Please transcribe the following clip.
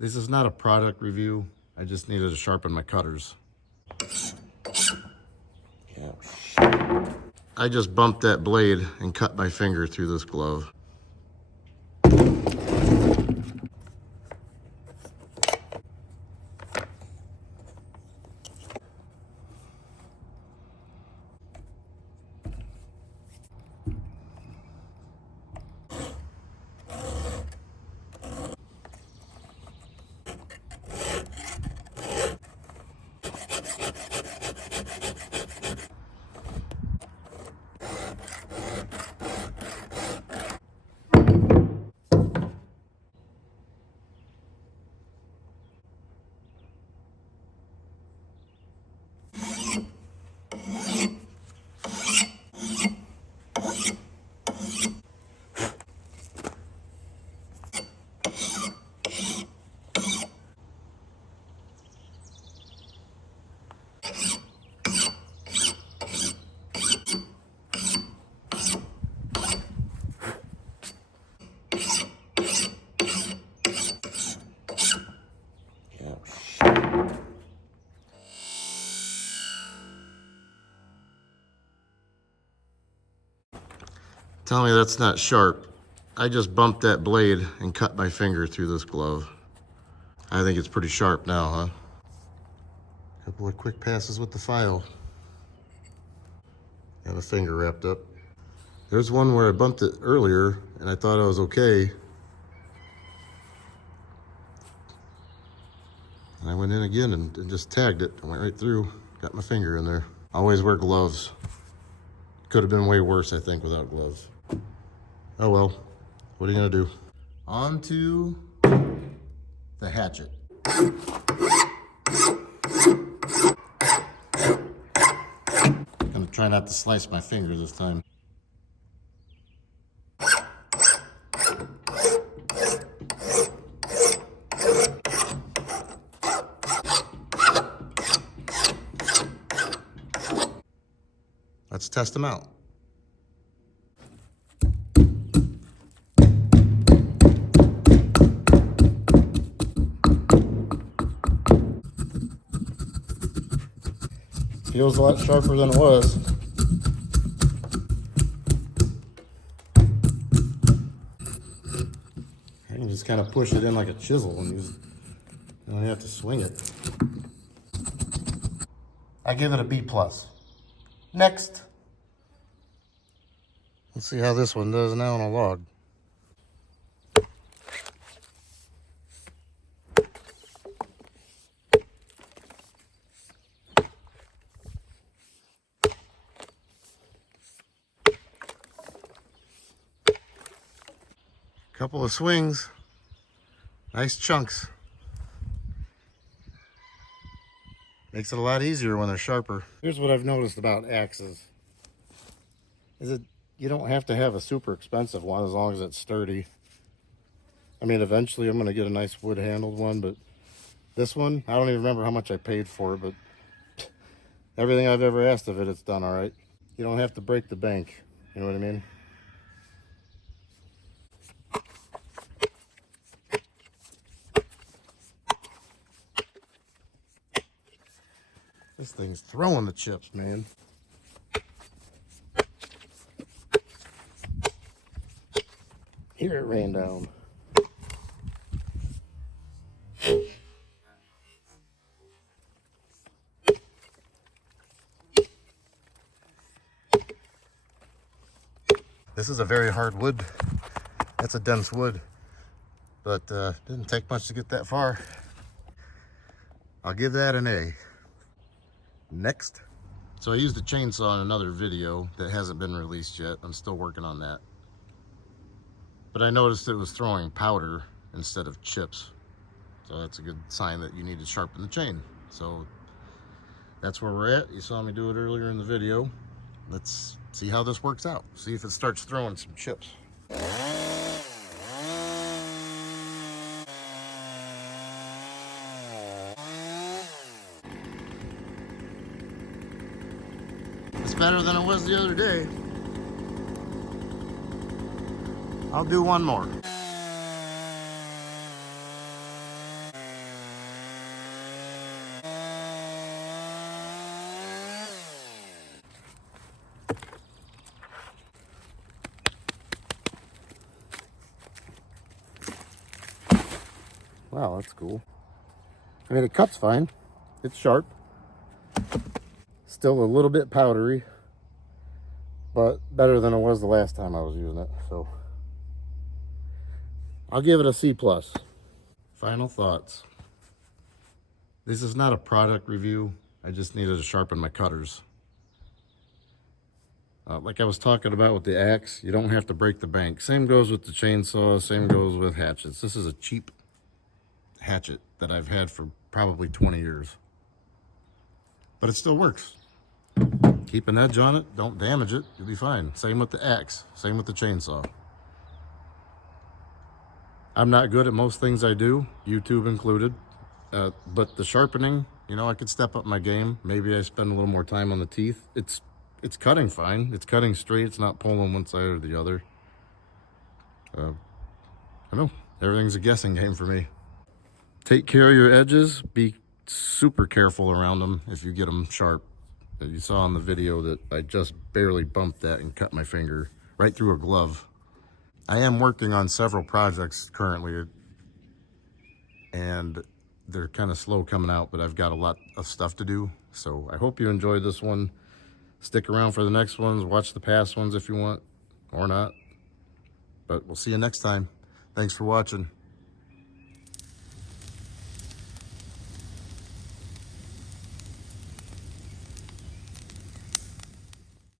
This is not a product review. I just needed to sharpen my cutters. Oh, shit. I just bumped that blade and cut my finger through this glove. Tell me that's not sharp. I just bumped that blade and cut my finger through this glove. I think it's pretty sharp now, huh? Couple of quick passes with the file. Got a finger wrapped up. There's one where I bumped it earlier and I thought I was okay. And I went in again and just tagged it. I went right through, got my finger in there. Always wear gloves. Could have been way worse, I think, without gloves. Oh well, what are you gonna do? On to the hatchet. Gonna try not to slice my finger this time. Let's test them out. Feels a lot sharper than it was. I can just kind of push it in like a chisel and you don't have to swing it. I give it a B+. Next. Let's see how this one does now on a log. Couple of swings, nice chunks. Makes it a lot easier when they're sharper. Here's what I've noticed about axes. Is that you don't have to have a super expensive one as long as it's sturdy. I mean, eventually I'm gonna get a nice wood handled one, but this one, I don't even remember how much I paid for it, but everything I've ever asked of it, it's done all right. You don't have to break the bank, you know what I mean? This thing's throwing the chips, man. Here it ran down. This is a very hard wood. That's a dense wood, but didn't take much to get that far. I'll give that an A. Next. So I used a chainsaw in another video that hasn't been released yet. I'm still working on that. But I noticed it was throwing powder instead of chips. So that's a good sign that you need to sharpen the chain. So that's where we're at. You saw me do it earlier in the video. Let's see how this works out. See if it starts throwing some chips. It's better than it was the other day. I'll do one more. Wow, that's cool. I mean, it cuts fine. It's sharp. Still a little bit powdery, but better than it was the last time I was using it. So I'll give it a C+. Final thoughts. This is not a product review. I just needed to sharpen my cutters. Like I was talking about with the axe, you don't have to break the bank. Same goes with the chainsaw, same goes with hatchets. This is a cheap hatchet that I've had for probably 20 years. But it still works. Keep an edge on it, don't damage it, you'll be fine. Same with the axe, same with the chainsaw. I'm not good at most things I do, YouTube included. But the sharpening, you know, I could step up my game. Maybe I spend a little more time on the teeth. It's cutting fine. It's cutting straight. It's not pulling one side or the other. I know. Everything's a guessing game for me. Take care of your edges. Be super careful around them if you get them sharp. You saw in the video that I just barely bumped that and cut my finger right through a glove. I am working on several projects currently, and they're kind of slow coming out, but I've got a lot of stuff to do. So I hope you enjoyed this one. Stick around for the next ones. Watch the past ones if you want, or not. But we'll see you next time. Thanks for watching.